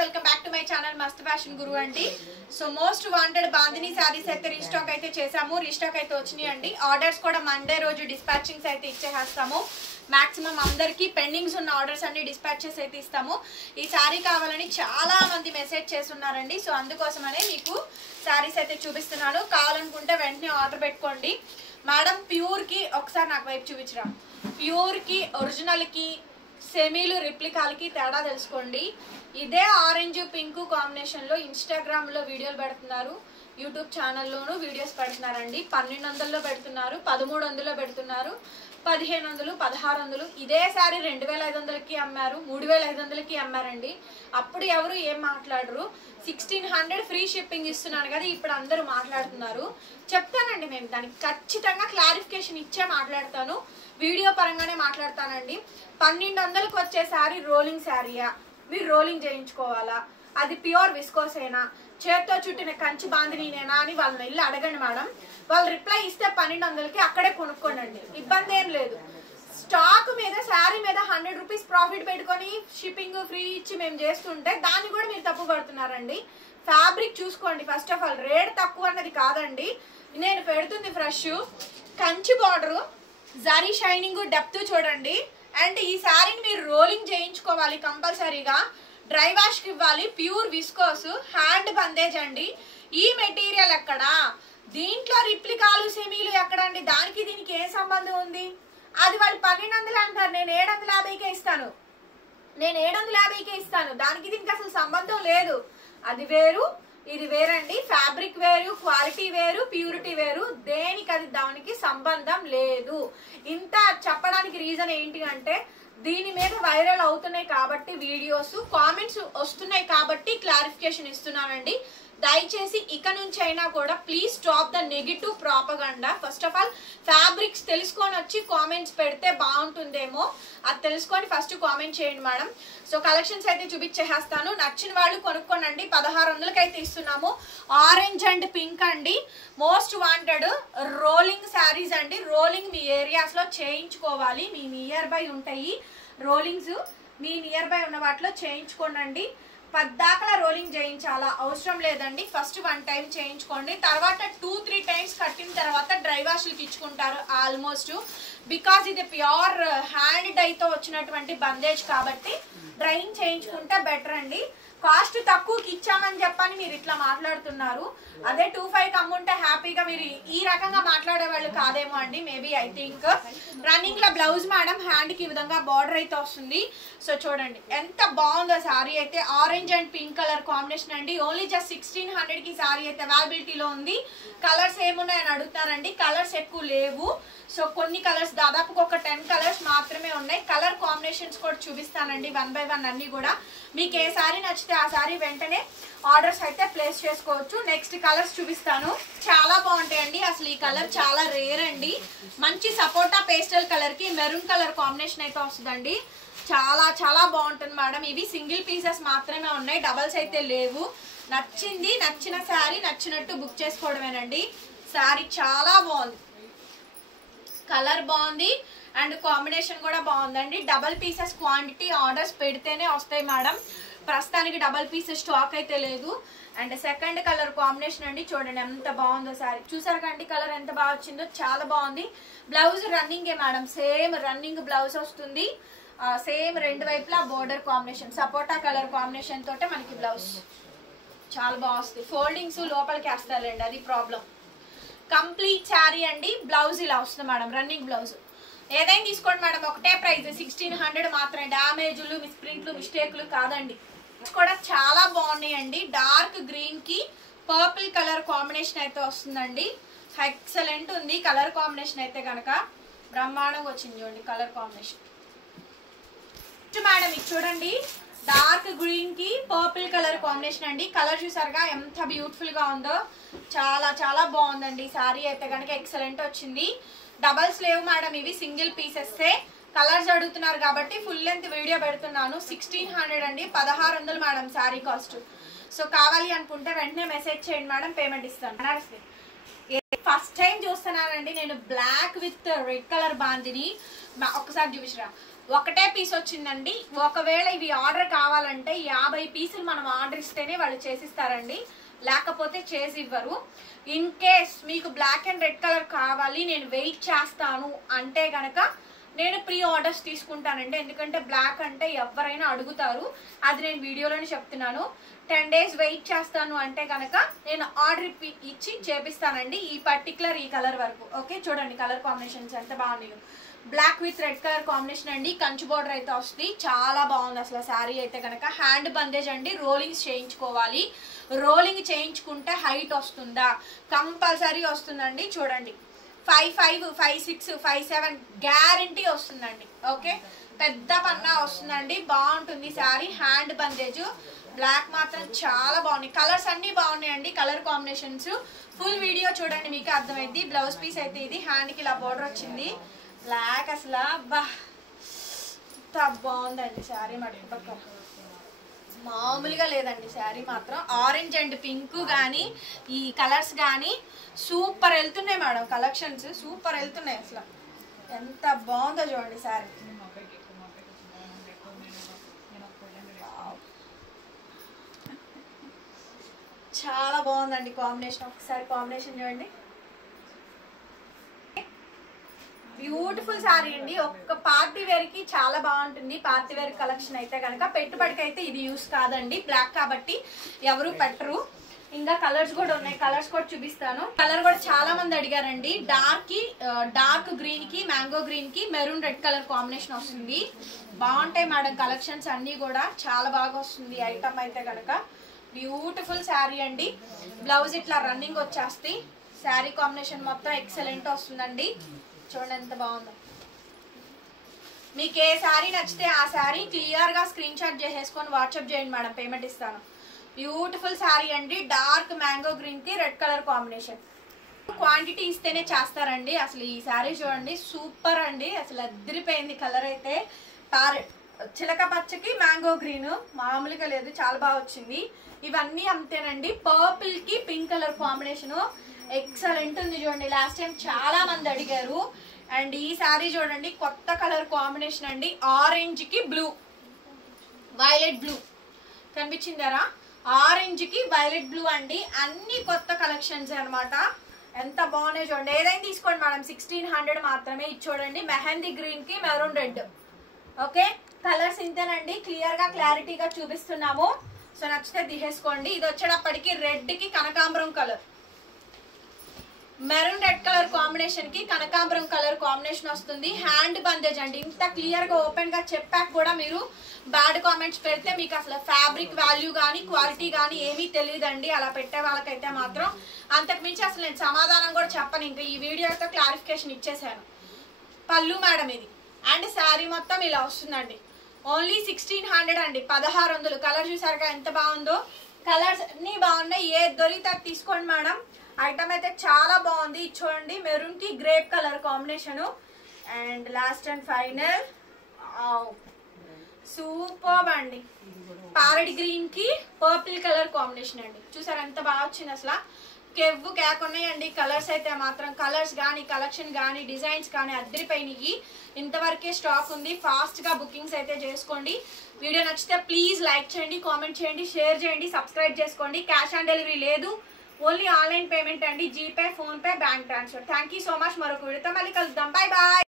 Welcome back to my channel మస్త్ fashion గురు అండి. So most wanted bandhani saris అయితే రీస్టాక్ అయితే చేసాము. రీస్టాక్ అయితే వచ్చినాయి అండి. ఆర్డర్స్ కూడా మండే రోజు డిస్పాచింగ్స్ అయితే ఇచ్చేస్తాము. మాక్సిమం అందరికి పెండింగ్స్ ఉన్న ఆర్డర్స్ అన్ని డిస్పాచెస్ అయితే ఇస్తాము. ఈ సారీ కావాలని చాలా మంది మెసేజ్ చేస్తున్నారండి. సో అందుకోసమనే మీకు సారీస్ అయితే చూపిస్తున్నాను. కావాలనుకుంటే వెంటనే ఆర్డర్ పెట్టుకోండి. మేడం ప్యూర్ కి ఒకసారి నాకు వైపు చూపించరా. ప్యూర్ కి ఒరిజినల్ కి సెమీలు రిప్లికాలకి తేడా తెలుసుకోండి. ఇదే ఆరెంజ్ పింక్ కాంబినేషన్ లో ఇన్స్టాగ్రామ్ లో వీడియోలు పెడుతున్నారు, యూట్యూబ్ ఛానల్లోనూ వీడియోస్ పెడుతున్నారండి. 1200లో పెడుతున్నారు, 1300లో పెడుతున్నారు, 1500, 1600. ఇదే సారీ 2500కి అమ్మారు, 3500కి అమ్మారండి. అప్పుడు ఎవరు ఏం మాట్లాడరు. 1600 ఫ్రీ షిప్పింగ్ ఇస్తున్నాను కదా, ఇప్పుడు అందరూ మాట్లాడుతున్నారు. చెప్తానండి, మేము దానికి ఖచ్చితంగా క్లారిఫికేషన్ ఇచ్చే మాట్లాడతాను. వీడియో పరంగానే మాట్లాడతానండి. 1200కి వచ్చే శారీ రోలింగ్ శారీయా, మీరు రోలింగ్ చేయించుకోవాలా, అది ప్యూర్ విస్కోసేనా, చేత్తో చుట్టిన కంచి బాందినీనేనా అని వాళ్ళని వెళ్ళి అడగండి మేడం. వాళ్ళు రిప్లై ఇస్తే 1200కి అక్కడే కొనుక్కోండి, ఇబ్బంది ఏం లేదు. స్టాక్ మీద శారీ మీద 100 రూపీస్ ప్రాఫిట్ పెట్టుకొని షిప్పింగ్ ఫ్రీ ఇచ్చి మేము చేస్తుంటే దాన్ని కూడా మీరు తప్పు పడుతున్నారండి. ఫ్యాబ్రిక్ చూసుకోండి. ఫస్ట్ ఆఫ్ ఆల్ రేట్ తక్కువ అన్నది కాదండి, నేను పెడుతుంది fresh Kanchi border, zari shining, depth చూడండి. అండ్ ఈ శారీని మీరు రోలింగ్ చేయించుకోవాలి కంపల్సరీగా. డ్రై వాష్ కి ఇవ్వాలి. ప్యూర్ విస్కోస్ హ్యాండ్ బందేజ్ అండి. ఈ మెటీరియల్ ఎక్కడ, దీంట్లో రిప్లికాలు సెమీలు ఎక్కడండి? దానికి దీనికి ఏ సంబంధం ఉంది? అది వాళ్ళు 1200 అంటారు, నేను 750కే ఇస్తాను, నేను 750కే ఇస్తాను. దానికి దీనికి అసలు సంబంధం లేదు. అది వేరు ఇది వేరండి. ఫ్యాబ్రిక్ వేరు, క్వాలిటీ వేరు, ప్యూరిటీ వేరు. దేనికి అది దానికి సంబంధం లేదు. ఇంత చెప్పడానికి రీజన్ ఏంటి అంటే దీని మీద వైరల్ అవుతున్నాయి కాబట్టి వీడియోస్, కామెంట్స్ వస్తున్నాయి కాబట్టి క్లారిఫికేషన్ ఇస్తున్నానండి. దయచేసి ఇక నుంచి అయినా కూడా please stop the negative propaganda. First of all fabrics తెలుసుకొని వచ్చి కామెంట్స్ పెడితే బాగుంటుందేమో, అది తెలుసుకొని ఫస్ట్ కామెంట్ చేయండి మేడం. సో కలెక్షన్స్ అయితే చూపించేస్తాను. నచ్చిన వాళ్ళు కొనుక్కోనండి. 1600కి అయితే ఇస్తున్నాము. ఆరెంజ్ అండ్ పింక్ అండి, మోస్ట్ వాంటెడ్ రోలింగ్ శారీస్ అండి. రోలింగ్ మీ ఏరియాస్ లో చేయించుకోవాలి. మీ నియర్ బై ఉంటాయి రోలింగ్స్, మీ నియర్ బై ఉన్న వాటిలో చేయించుకోనండి. 10 దాకా రోలింగ్ చేయించాలా అవసరం లేదండి. ఫస్ట్ 1 టైం చేయించుకోండి, తర్వాత 2-3 టైమ్స్ కట్టిన తర్వాత డ్రై వాష్లకి ఇచ్చుకుంటారు ఆల్మోస్ట్. బికాజ్ ఇది ప్యూర్ హ్యాండ్ డైతో వచ్చినటువంటి బందేజ్ కాబట్టి డ్రైయింగ్ చేయించుకుంటే బెటర్ అండి. కాస్ట్ తక్కువకి ఇచ్చామని చెప్పని మీరు ఇట్లా మాట్లాడుతున్నారు. అదే 25కి అమ్ముంటే హ్యాపీగా మీరు ఈ రకంగా మాట్లాడే వాళ్ళు కాదేమో అండి. Maybe I think. రన్నింగ్ లో బ్లౌజ్ మేడం హ్యాండ్ కి ఈ విధంగా బార్డర్ అయితే వస్తుంది. సో చూడండి ఎంత బాగుందో సారీ అయితే. Orange and pink colour combination అండి. ఓన్లీ జస్ట్ 1600కి సారీ అయితే అవైలబిలిటీలో ఉంది. కలర్స్ ఏమున్నాయని అడుగుతారండి. కలర్స్ ఎక్కువ లేవు. సో కొన్ని కలర్స్, దాదాపుగా ఒక 10 కలర్స్ మాత్రమే ఉన్నాయి. కలర్ కాంబినేషన్స్ కూడా చూపిస్తానండి 1 by 1 అన్ని కూడా. మీకు ఏ సారీ నచ్చితే ఆ సారీ వెంటనే ఆర్డర్స్ అయితే ప్లేస్ చేసుకోవచ్చు. నెక్స్ట్ కలర్స్ చూపిస్తాను. చాలా బాగుంటాయండి. అసలు ఈ కలర్ చాలా రేర్ అండి. మంచి సపోటా పేస్టల్ కలర్ కి మెరూన్ కలర్ కాంబినేషన్ అయితే వస్తుందండి. చాలా చాలా బాగుంటుంది మేడం. ఇవి సింగిల్ పీసెస్ మాత్రమే ఉన్నాయి, డబల్స్ అయితే లేవు. నచ్చింది, నచ్చిన శారీ నచ్చినట్టు బుక్ చేసుకోవడమేనండి. శారీ చాలా బాగుంది, కలర్ బాగుంది అండ్ కాంబినేషన్ కూడా బాగుందండి. డబల్ పీసెస్ క్వాంటిటీ ఆర్డర్స్ పెడితేనే వస్తాయి మేడం. ప్రస్తుతానికి డబల్ పీసెస్ స్టాక్ అయితే లేదు. అండ్ సెకండ్ కలర్ కాంబినేషన్ అండి. చూడండి ఎంత బాగుందో శారీ. చూసారు కండి కలర్ ఎంత బాగా వచ్చిందో, చాలా బాగుంది. బ్లౌజ్ రన్నింగే మేడం, సేమ్ రన్నింగ్ బ్లౌజ్ వస్తుంది. సేమ్ రెండు వైపులా బోర్డర్ కాంబినేషన్, సపోటా కలర్ కాంబినేషన్ తోటే మనకి బ్లౌజ్ చాలా బాగా వస్తుంది. ఫోల్డింగ్స్ లోపలికి వేస్తారండి, అది ప్రాబ్లం. కంప్లీట్ శారీ అండి. బ్లౌజ్ ఇలా వస్తుంది మేడం, రన్నింగ్ బ్లౌజ్. ఏదైనా తీసుకోండి మేడం, ఒకటే ప్రైస్ 1600 మాత్రమే. డ్యామేజ్లు, మిస్ప్రింట్లు, మిస్టేక్లు కాదండి. కూడా చాలా బాగున్నాయండి. డార్క్ గ్రీన్ కి పర్పుల్ కలర్ కాంబినేషన్ అయితే వస్తుందండి. ఎక్సలెంట్ ఉంది కలర్ కాంబినేషన్ అయితే కనుక. బ్రహ్మాండంగా వచ్చింది చూడండి కలర్ కాంబినేషన్. మేడం ఇది చూడండి, డార్క్ గ్రీన్ కి పర్పుల్ కలర్ కాంబినేషన్ అండి. కలర్ చూసారుగా ఎంత బ్యూటిఫుల్ గా ఉందో, చాలా చాలా బాగుందండి. సారీ అయితే కనుక ఎక్సలెంట్ వచ్చింది. డబల్స్ లేవు మేడం, ఇవి సింగిల్ పీసెస్. కలర్స్ అడుగుతున్నారు కాబట్టి ఫుల్ లెంత్ వీడియో పెడుతున్నాను. 1600 అండి, 1600 మేడం సారీ కాస్ట్. సో కావాలి అనుకుంటే వెంటనే మెసేజ్ చేయండి మేడం, పేమెంట్ ఇస్తాను. ఫస్ట్ టైం చూస్తున్నానండి నేను black with red colour bandhani. ఒకసారి చూపించరా. ఒకటే పీస్ వచ్చిందండి. ఒకవేళ ఇవి ఆర్డర్ కావాలంటే 50 పీసులు మనం ఆర్డర్ ఇస్తేనే వాళ్ళు చేసిస్తారండి, లేకపోతే చేసి ఇవ్వరు. ఇన్ కేస్ మీకు బ్లాక్ అండ్ రెడ్ కలర్ కావాలి, నేను వెయిట్ చేస్తాను అంటే కనుక నేను ప్రీ ఆర్డర్స్ తీసుకుంటానండి. ఎందుకంటే బ్లాక్ అంటే ఎవరైనా అడుగుతారు, అది నేను వీడియోలోనే చెప్తున్నాను. 10 days వెయిట్ చేస్తాను అంటే కనుక నేను ఆర్డర్ ఇచ్చి చేపిస్తానండి, ఈ పర్టికులర్ ఈ కలర్ వరకు. ఓకే, చూడండి కలర్ కాంబినేషన్స్ ఎంత బాగున్నాయో. Black with red colour combination అండి. కంచి బోర్డర్ అయితే వస్తుంది, చాలా బాగుంది అసలు శారీ అయితే కనుక. హ్యాండ్ బందేజ్ అండి, రోలింగ్స్ చేయించుకోవాలి. రోలింగ్ చేయించుకుంటే హైట్ వస్తుందా? కంపల్సరీ వస్తుందండి. చూడండి 5'5", 5'6", 5'7" గ్యారంటీ వస్తుందండి. ఓకే, పెద్ద పన్నా వస్తుందండి, బాగుంటుంది శారీ. హ్యాండ్ బందేజ్ బ్లాక్ మాత్రం చాలా బాగున్నాయి. కలర్స్ అన్ని బాగున్నాయండి, కలర్ కాంబినేషన్స్. ఫుల్ వీడియో చూడండి మీకు అర్థమైంది. బ్లౌజ్ పీస్ అయితే ఇది, హ్యాండ్కి ఇలా బోర్డర్ వచ్చింది. బ్లాక్ అసలు బా ఎంత బాగుందండి శారీ, మటుకు పక్క మామూలుగా లేదండి శారీ మాత్రం. ఆరెంజ్ అండ్ పింక్ కానీ ఈ కలర్స్ కానీ సూపర్ వెళ్తున్నాయి మేడం, కలెక్షన్స్ సూపర్ వెళ్తున్నాయి. అసలు ఎంత బాగుందో చూడండి శారీ. చాలా బాగుందండి కాంబినేషన్. ఒకసారి కాంబినేషన్ చూడండి, బ్యూటిఫుల్ శారీ అండి. ఒక్క పార్టీ వేర్ కి చాలా బాగుంటుంది. పార్టీ వేర్ కలెక్షన్ అయితే కనుక పెట్టుబడికి అయితే ఇది యూస్ కాదండి, బ్లాక్ కాబట్టి ఎవరు పెట్టరు. ఇంకా కలర్స్ కూడా ఉన్నాయి, కలర్స్ కూడా చూపిస్తాను. కలర్ కూడా చాలా మంది అడిగారండి. డార్క్ గ్రీన్ కి, మ్యాంగో గ్రీన్ కి మెరూన్ రెడ్ కలర్ కాంబినేషన్ వస్తుంది. బాగుంటాయి మేడం కలెక్షన్స్ అన్ని కూడా, చాలా బాగా వస్తుంది ఐటమ్ అయితే కనుక. బ్యూటిఫుల్ శారీ అండి. బ్లౌజ్ ఇట్లా రన్నింగ్ వచ్చేస్తే శారీ కాంబినేషన్ మొత్తం ఎక్సలెంట్ వస్తుందండి. చూడండి ఎంత బాగుందో. మీకు ఏ శారీ నచ్చితే ఆ శారీ క్లియర్ గా స్క్రీన్ షాట్ చేసేసుకొని వాట్సాప్ చేయండి మేడం, పేమెంట్ ఇస్తాను. బ్యూటిఫుల్ శారీ అండి. డార్క్ మ్యాంగో గ్రీన్ కి రెడ్ కలర్ కాంబినేషన్. క్వాంటిటీ ఇస్తేనే చేస్తారండి. అసలు ఈ శారీ చూడండి సూపర్ అండి, అసలు అదిరిపోయింది. కలర్ అయితే చిలక పచ్చకి మ్యాంగో గ్రీన్ మామూలుగా లేదు, చాలా బాగా వచ్చింది. ఇవన్నీ అంతేనండి. పర్పుల్ కి పింక్ కలర్ కాంబినేషన్ ఎక్సలెంట్ ఉంది చూడండి. లాస్ట్ టైం చాలా మంది అడిగారు. అండ్ ఈ శారీ చూడండి కొత్త కలర్ కాంబినేషన్ అండి. ఆరెంజ్ కి బ్లూ, వైలెట్ బ్లూ కనిపించిందారా? ఆరెంజ్ కి వైలెట్ బ్లూ అండి. అన్ని కొత్త కలెక్షన్స్ అనమాట. ఎంత బాగున్నాయి చూడండి. ఏదైనా తీసుకోండి మేడం, 1600 మాత్రమే. ఇది చూడండి మెహందీ గ్రీన్ కి మెరూన్ రెడ్. ఓకే, కలర్స్ ఇంతేనండి, క్లియర్ గా క్లారిటీగా చూపిస్తున్నాము. సో నచ్చితే తీసేసుకోండి. ఇది వచ్చేటప్పటికి రెడ్ కి కనకాంబరం colour, maroon red colour combination కి కనకాంబరం కలర్ కాంబినేషన్ వస్తుంది. హ్యాండ్ బందేజ్ అండి. ఇంత క్లియర్ గా ఓపెన్ గా చెప్పాక కూడా మీరు బ్యాడ్ కామెంట్స్ పెడితే మీకు అసలు ఫ్యాబ్రిక్ వాల్యూ కానీ క్వాలిటీ కానీ ఏమీ తెలియదండి. అలా పెట్టే వాళ్ళకైతే మాత్రం అంతకుమించి అసలు నేను సమాధానం కూడా చెప్పను. ఇంకా ఈ వీడియోతో క్లారిఫికేషన్ ఇచ్చేసాను. పళ్ళు మేడం ఇది. అండ్ శారీ మొత్తం ఇలా వస్తుందండి. ఓన్లీ 1600 అండి, 1600. కలర్ చూసారుగా ఎంత బాగుందో. కలర్స్ అన్ని బాగున్నాయి, ఏ దొరికితే అది తీసుకోండి మేడం. ఐటమ్ అయితే చాలా బాగుంది. చూడండి మెరూన్ కి grape colour combination. And last and final super అండి, ప్యారెట్ గ్రీన్ కి పర్పుల్ కలర్ కాంబినేషన్ అండి. చూసారు ఎంత బాగా వచ్చింది అసలు. కెవ్వు కేక్ ఉన్నాయండి కలర్స్ అయితే మాత్రం. కలర్స్ కానీ కలెక్షన్ కానీ డిజైన్స్ కానీ అద్దరిపోయినాయి. ఇంతవరకే స్టాక్ ఉంది, ఫాస్ట్ గా బుకింగ్స్ అయితే చేసుకోండి. వీడియో నచ్చితే ప్లీజ్ లైక్ చేయండి, కామెంట్ చేయండి, షేర్ చేయండి, సబ్స్క్రైబ్ చేసుకోండి. క్యాష్ ఆన్ డెలివరీ లేదు, ఓన్లీ ఆన్లైన్ పేమెంట్ అండి. GPay, PhonePe, bank transfer. Thank you so much. మరొక వీడియోతో మళ్ళీ కలుద్దాం. Bye bye.